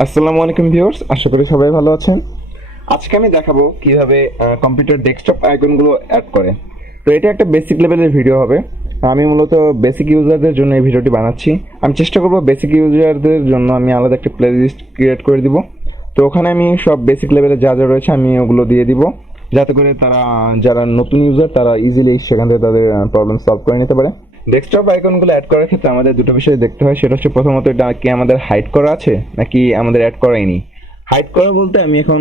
আসসালামু আলাইকুম ভিউয়ার্স, আশা করি সবাই ভালো আছেন। আজকে আমি দেখাবো কিভাবে কম্পিউটার ডেস্কটপ আইকনগুলো অ্যাড করে। তো এটা একটা বেসিক লেভেলের ভিডিও হবে। আমি মূলত বেসিক ইউজারদের জন্য এই ভিডিওটি বানাচ্ছি। আমি চেষ্টা করব বেসিক ইউজারদের জন্য আমি আলাদা একটা প্লেলিস্ট ক্রিয়েট করে দিব। তো ওখানে আমি সব বেসিক লেভেলে যা যা রয়েছে আমি ওগুলো দিয়ে দিব, যাতে করে তারা যারা নতুন ইউজার তারা ইজিলি সেখান থেকে তাদের প্রবলেম সলভ করে নিতে পারে। ডেস্কটপ আইকনগুলো অ্যাড করার ক্ষেত্রে আমাদের দুটো বিষয় দেখতে হয়। সেটা হচ্ছে প্রথমত এটা কি আমাদের হাইড করা আছে নাকি আমাদের অ্যাড করাই নি। হাইড করা বলতে আমি এখন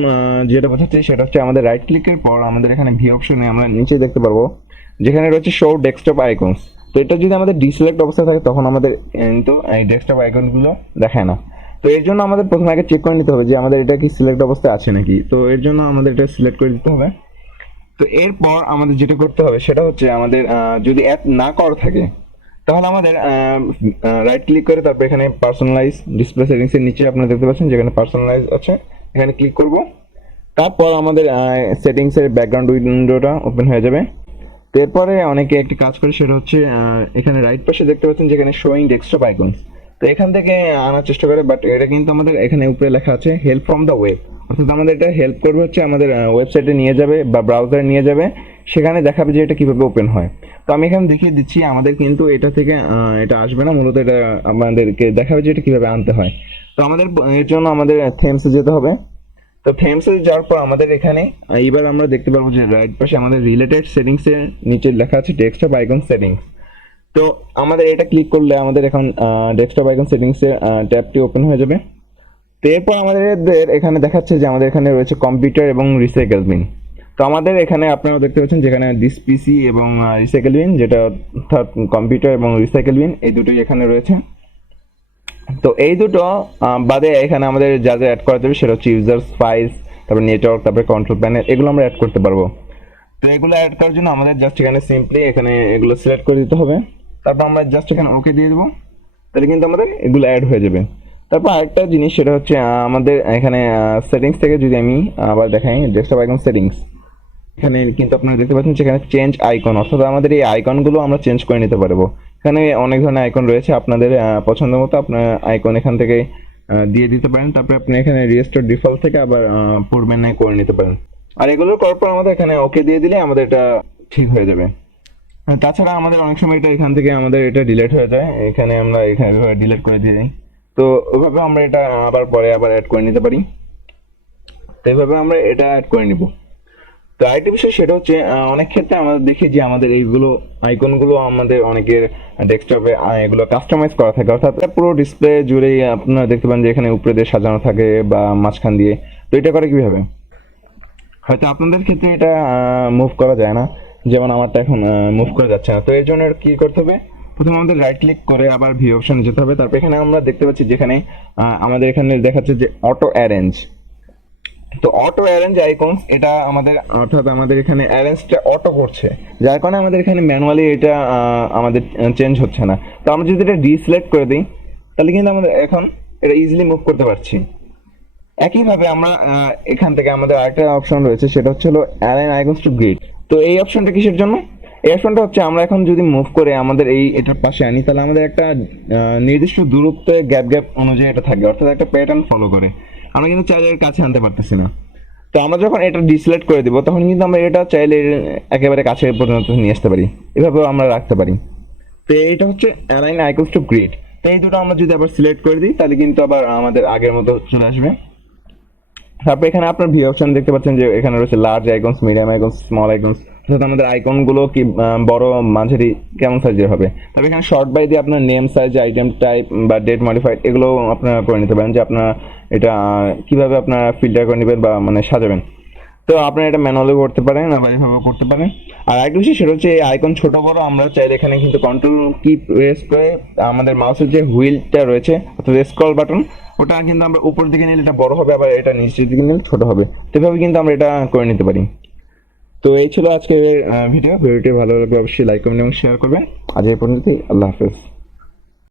যেটা বোঝাচ্ছি সেটা হচ্ছে আমাদের রাইট ক্লিকের পর আমাদের এখানে ভি অপশনে আমরা নিচে দেখতে পারবো যেখানে রয়েছে শো ডেস্কটপ আইকনস। তো এটা যদি আমাদের ডিসিলেক্ট অবস্থায় থাকে তখন আমাদের কিন্তু এই ডেস্কটপ আইকনগুলো দেখায় না। তো এর জন্য আমাদের প্রথমে আগে চেক করে নিতে হবে যে আমাদের এটা কি সিলেক্ট অবস্থায় আছে নাকি। তো এর জন্য আমাদের এটা সিলেক্ট করে দিতে হবে। তো এরপর আমাদের যেটা করতে হবে সেটা হচ্ছে আমাদের যদি অ্যাড না করা থাকে তাহলে আমাদের রাইট ক্লিক করে তারপর এখানে পার্সোনালাইজ ডিসপ্লে সেটিংস এর নিচে আপনারা দেখতে পাচ্ছেন যেখানে পার্সোনালাইজ আছে, এখানে ক্লিক করব। তারপর আমাদের সেটিংস এর ব্যাকগ্রাউন্ড উইন্ডোটা ওপেন হয়ে যাবে। তো এরপরে অনেকে একটি কাজ করে সেটা হচ্ছে এখানে রাইট পাশে দেখতে পাচ্ছেন যেখানে শোয়িং ডেস্কটপ আইকনস। তো এখান থেকে আনার চেষ্টা করে, বাট এটা কিন্তু আমাদের এখানে উপরে লেখা আছে হেল্প ফ্রম দ্য ওয়েব, অর্থাৎ আমাদের এটা হেল্প করবে হচ্ছে আমাদের ওয়েবসাইটে নিয়ে যাবে বা ব্রাউজারে নিয়ে যাবে, সেখানে দেখাবে যে এটা কিভাবে ওপেন হয়। তো আমি এখানে দেখিয়ে দিচ্ছি আমাদের কিন্তু এটা থেকে এটা আসবে না, মূলত এটা আমাদেরকে দেখাবে যে এটা কিভাবে আনতে হয়। তো আমাদের এর জন্য আমাদের থেমসে যেতে হবে। তো থেমসে যাওয়ার পর আমাদের এখানে এইবার আমরা দেখতে পারবো যে রাইট পাশে আমাদের রিলেটেড সেটিংস এর নিচে লেখা আছে ডেস্কটপ আইকন সেটিংস। তো আমাদের এটা ক্লিক করলে আমাদের এখন ডেস্কটপ আইকন সেটিংস এর ট্যাবটি ওপেন হয়ে যাবে। তো এরপর আমাদের এখানে দেখাচ্ছে যে আমাদের এখানে রয়েছে কম্পিউটার এবং রিসাইকেল বিন। তো আমাদের এখানে আপনারা দেখতে পাচ্ছেন যেখানে ডিস পিসি এবং রিসাইকেল বিন, যেটা অর্থাৎ কম্পিউটার এবং রিসাইকেল বিন এই দুটোই এখানে রয়েছে। তো এই দুটো বাদে এখানে আমাদের যা যা অ্যাড করা যাবে সেটা হচ্ছে ইউজার্স ফাইলস, তারপর নেটওয়ার্ক, তারপর কন্ট্রোল প্যানেল, এগুলো আমরা অ্যাড করতে পারবো। তো এগুলো অ্যাড করার জন্য আমাদের জাস্ট এখানে সিম্পলি এখানে এগুলো সিলেক্ট করে দিতে হবে। তারপর আমরা জাস্ট এখানে ওকে দিয়ে দেবো, তাহলে কিন্তু আমাদের এগুলো অ্যাড হয়ে যাবে। তারপর আরেকটা জিনিস সেটা হচ্ছে আমাদের এখানে সেটিংস থেকে যদি আমি আবার দেখাই ডেস্কটপ আইকন সেটিংস, এখানে কিন্তু আপনারা দেখতে পাচ্ছেন সেখানে চেঞ্জ আইকন, অর্থাৎ আমাদের এই আইকনগুলো আমরা চেঞ্জ করে নিতে পারবো। এখানে অনেক ধরনের আইকন রয়েছে, আপনাদের পছন্দ মতো আপনার আইকন এখান থেকে দিয়ে দিতে পারেন। তারপরে আপনি এখানে রিস্টোর ডিফল্ট থেকে আবার পূর্বের ন্যায় করে নিতে পারেন। আর এগুলো করার পর আমাদের এখানে ওকে দিয়ে দিলে আমাদের এটা ঠিক হয়ে যাবে। তাছাড়া আমাদের অনেক সময় এটা এখান থেকে আমাদের এটা ডিলিট হয়ে যায়, এখানে আমরা এখানে ডিলিট করে দিয়ে দিই। তো ওইভাবে আমরা এটা আবার পরে আবার অ্যাড করে নিতে পারি। তো এইভাবে আমরা এটা অ্যাড করে নিব। তো আরেকটা বিষয় সেটা হচ্ছে অনেক ক্ষেত্রে আমরা দেখি যে আমাদের এইগুলো আইকনগুলো আমাদের অনেকের ডেস্কটপে এগুলো কাস্টমাইজ করা থাকে, অর্থাৎ পুরো ডিসপ্লে জুড়েই আপনারা দেখতে পান যে এখানে উপরে দিয়ে সাজানো থাকে বা মাঝখান দিয়ে। তো এটা করে কিভাবে, হয়তো আপনাদের ক্ষেত্রে এটা মুভ করা যায় না, যেমন আমারটা এখন মুভ করা যাচ্ছে না। তো এর জন্য কি করতে হবে, প্রথমে আমাদের রাইট ক্লিক করে আবার ভিউ অপশনে যেতে হবে। তারপর এখানে আমরা দেখতে পাচ্ছি যেখানে আমাদের এখানে দেখাচ্ছে যে অটো অ্যারেঞ্জ। তো অটো অ্যারেঞ্জ আইকনস এটা আমাদের, অর্থাৎ আমাদের এখানে অ্যারেঞ্জটা অটো করছে, যার কারণে আমাদের এখানে ম্যানুয়ালি এটা আমাদের চেঞ্জ হচ্ছে না। তো আমরা যদি এটা ডিসিলেক্ট করে দিই তাহলে কিন্তু আমাদের এখন এটা ইজিলি মুভ করতে পারছি। একইভাবে আমরা এখান থেকে আমাদের আরেকটা অপশন রয়েছে সেটা হচ্ছে হলো অ্যালাইন আইকনস টু গ্রিড। তো এই অপশনটা কিসের জন্য, এই অপশনটা হচ্ছে আমরা এখন যদি মুভ করে আমাদের এই এটার পাশে আনি তাহলে আমাদের একটা নির্দিষ্ট দূরত্বে গ্যাপ গ্যাপ অনুযায়ী এটা থাকে, অর্থাৎ একটা প্যাটার্ন ফলো করে। আমরা কিন্তু চাইলে এর কাছে আনতে পারতেছি না। তো আমরা যখন এটা ডিসিলেক্ট করে দিব তখন কিন্তু আমরা এটা চাইলে একেবারে কাছে পর্যন্ত নিয়ে আসতে পারি, এভাবেও আমরা রাখতে পারি। তো এইটা হচ্ছে অ্যালাইন আইকনস টু গ্রিড। তো এই দুটো আমরা যদি আবার সিলেক্ট করে দিই তাহলে কিন্তু আবার আমাদের আগের মতো চলে আসবে। তারপর এখানে আপনার ভিউ অপশন দেখতে পাচ্ছেন যে এখানে রয়েছে large icons, medium icons, small icons, অর্থাৎ আমাদের আইকন গুলো কি বড়, মাঝারি, কেমন সাইজের হবে। তারপর এখানে শর্ট বাই দিয়ে আপনার নেম, সাইজ, আইটেম টাইপ বা ডেট মডিফাইড এগুলো আপনারা করে নিতে পারেন, যে আপনারা এটা কিভাবে আপনারা ফিল্টার করে নেবেন বা মানে সাজাবেন। তো আপনারা এটা ম্যানুয়ালি করতে পারেন আবার এভাবেও করতে পারেন। আর আরেকটা বিষয় সেটা হচ্ছে এই আইকন ছোট বড় আমরা চাইলে এখানে কিন্তু কন্ট্রোল কি প্রেস করে আমাদের মাউসের যে হুইলটা রয়েছে অর্থাৎ স্ক্রল বাটন, ওটা কিন্তু আমরা উপর দিকে নিলে এটা বড় হবে, আবার এটা নিচের দিকে নিলে ছোট হবে। তো এভাবে কিন্তু আমরা এটা করে নিতে পারি। তো এই ছিল আজকের ভিডিওটি ভালো লাগলে অবশ্যই লাইক কমেন্ট এবং শেয়ার করবেন। আজ এই পর্যন্তই, আল্লাহ হাফেজ।